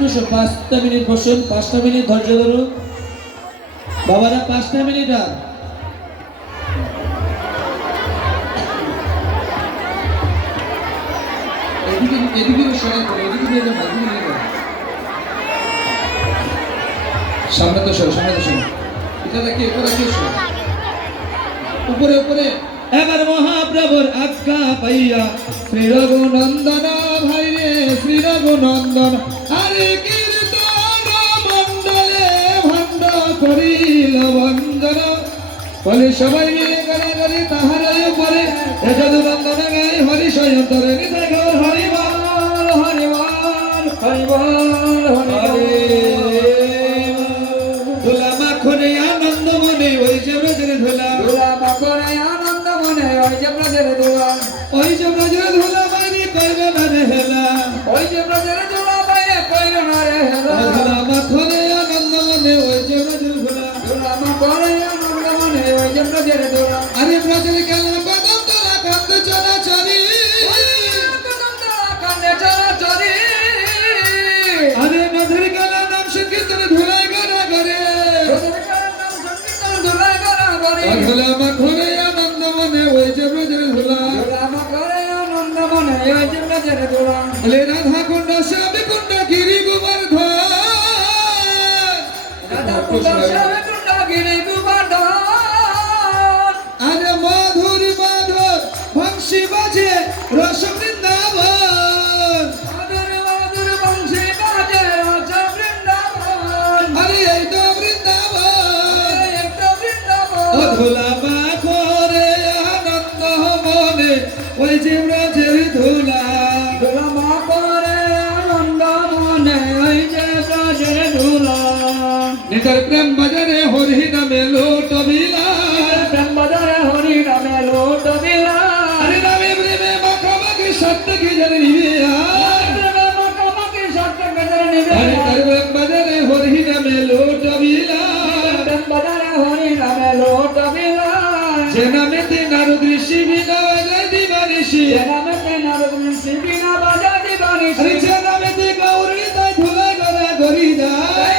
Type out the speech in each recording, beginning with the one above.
একটু 5টা মিনিট বসুন, 5টা মিনিট ধৈর্য ধরুন বাবারা, 5টা মিনিট। আর এদিকে এদিকে সরাই করে, এদিকে দিয়ে যাও, এদিকে নিয়ে যাও। সামনে তো সরো, সামনে তো সরো। এটা দেখি, এটা দেখি, উপরে উপরে। এবার মহাপ্রভুর আজ্ঞা পাইয়া শ্রী রঘুনন্দন ভাই রে, শ্রী রঘুনন্দন আরে কীর্তন মণ্ডলে ভণ্ড করিল বন্দন। বলে সবাই মিলে গালাগালি তাহার উপরে, এ যদুনন্দন গাই হরি সয়ন্তরে নিতে গৌর হরিবল হরিবল হরিবল হরিবল। ধুলা মাখনে আনন্দ মনে ওই যে ব্রজের ধুলা, ধুলা মাখনে আনন্দ মনে ওই যে ব্রজের ধুলা, ওই যে ব্রজের ধুলা বাইরে কইল না রে হেলা, ওই যে ব্রজের ধুলা বাইরে কইল না রে হেলা। ধুলা মাখনে আনন্দ মনে ওই যে ব্রজের ধুলা, ধুলা মাখনে আনন্দ মনে ওই যে ব্রজের ধুলা। আরে ব্রজের গেলা কদম তলা কান্দ চলা চরি, কদম তলা কান্দে চলা চরি। আরে নদীর গেলা নাম সংকীর্তন ধুলাই গড়া গড়ে, ধুলা মাখনে আনন্দ মনে ওই যে ব্রজের ধুলা, ধুলা মাখনে আনন্দ মনে ওই যে ব্রজের ধুলা। বলে রাধা কুণ্ড শ্যামী কুণ্ড গিরি গোবর্ধন, রাধা কুণ্ড শ্যামী কুণ্ড গিরি গোবর্ধন। আরে মধুর মধুর বংশী বাজে রস বৃন্দাবন, মধুর মধুর বংশী বাজে রস বৃন্দাবন। আরে এই তো বৃন্দাবন, এই তো বৃন্দাবন। ও ধুলা মাখনে আনন্দ মনে ওই যে ব্রজের ধুলা, ধুলা মাখনে আনন্দ মনে ওই যে ব্রজের ধুলা। নিতার প্রেম বাজারে হরি নামে লোট বিলা, প্রেম বাজারে হরি নামে লোট বিলা। আরে নামে প্রেমে মাখামাখি সত্য কি জানি নিবে, প্রেমে মাখামাখি সত্য কি জানি নিবে। আরে তার প্রেম বাজারে হরি নামে লোট বিলা, প্রেম বাজারে হরি নামে লোট বিলা। যে নামেতে নারদ ঋষি বিনা বাজায় দিবানিশি, যে নামেতে নারদ ঋষি বিনা বাজায় দিবানিশি। আরে যে নামেতে গৌরী তাই ধুলাই গড়া গড়ি যায়,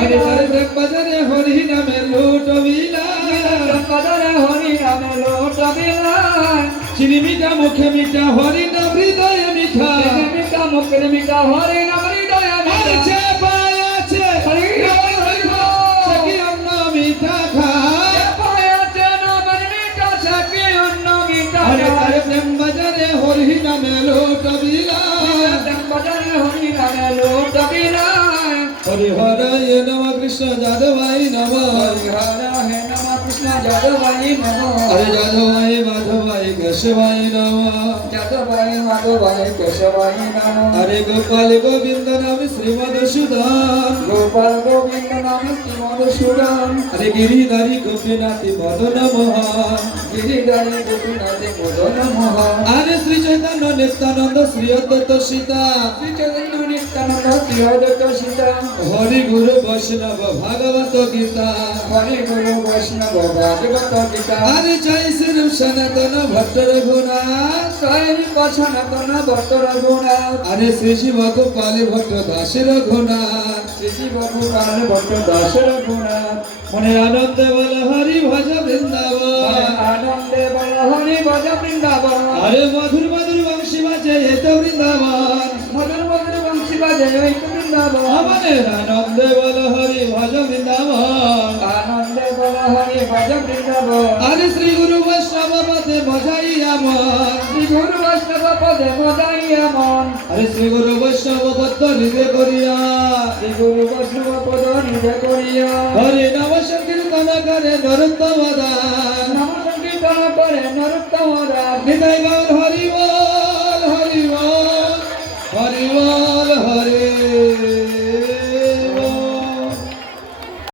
আরে তার প্রেম বাজারে হরি নামে লোট বিলা, প্রেম বাজারে হরি নামে লোট বিলা। চিনি মিঠা মুখে মিঠা হরি নাম হৃদয়ে মিঠা, চিনি মিঠা মুখে মিঠা হরি নাম হৃদয়ে মিঠা। আরে যে পায়াছে হরি নাম মিঠা, সখী অন্ন মিঠা খায়, যে পায়াছে নাম মিঠা সখী অন্ন মিঠা। আরে তার প্রেম বাজারে হরি নামে লোট বিলা, প্রেম বাজারে হরি নামে লোট বিলা। হরি হরায় নম কৃষ্ণ যাদবায় নম, হরি হরায় নম কৃষ্ণ যাদবায় নম। হরে যাদবায় মাধবায় কেশবায় নম, যাদবায় মাধবায় কেশবায় নম। হরে গোপাল গোবিন্দ নাম শ্রীমধুসূদন, গোপাল গোবিন্দ নাম শ্রীমধুসূদন। হরে গিরিধারী গোপীনাথী মদন মোহন, গিরিধারী গোপীনাথী মদন মোহন। হরে শ্রী চৈতন্য নিত্যানন্দ শ্রী অদ্বৈত সীতা, শ্রী চৈতন্য নিত্যানন্দ শ্রী অদ্বৈত সীতা। হরি গুরু বৈষ্ণব ভাগবত গীতা, হরি গুরু বৈষ্ণব ভাগবত গীতা। হরি জয় শ্রী সনাতন ভট্ট রঘুনাথ, জয় সনাতন ভট্ট রঘুনাথ। হরে শ্রী শিব গোপাল ভট্ট দাস রঘুনাথ, শ্রী শিব গোপাল ভট্ট দাস রঘুনাথ। মনে আনন্দে বল হরি ভজ বৃন্দাবন, আনন্দে বল হরি ভজ বৃন্দাবন। আরে মধুর মধুর বংশী বাজে এ তো বৃন্দাবন, মধুর মধুর বংশী বাজে এই তো বৃন্দাবন। আমাদের আনন্দে বল হরি ভজ বৃন্দাবন, আনন্দে বল হরি ভজ বৃন্দাবন। আরে শ্রী গুরু বৈষ্ণব পদে মজাইয়া মন, শ্রী গুরু বৈষ্ণব পদে মজাইয়া মন। আরে শ্রী গুরু বৈষ্ণব পদ হৃদয় করিয়া, শ্রী গুরু বৈষ্ণব পদ হৃদয় করিয়া। হরি নাম সংকীর্তন করে নরোত্তম দাস, নাম সংকীর্তন করে নরোত্তম দাস। হৃদয় গৌর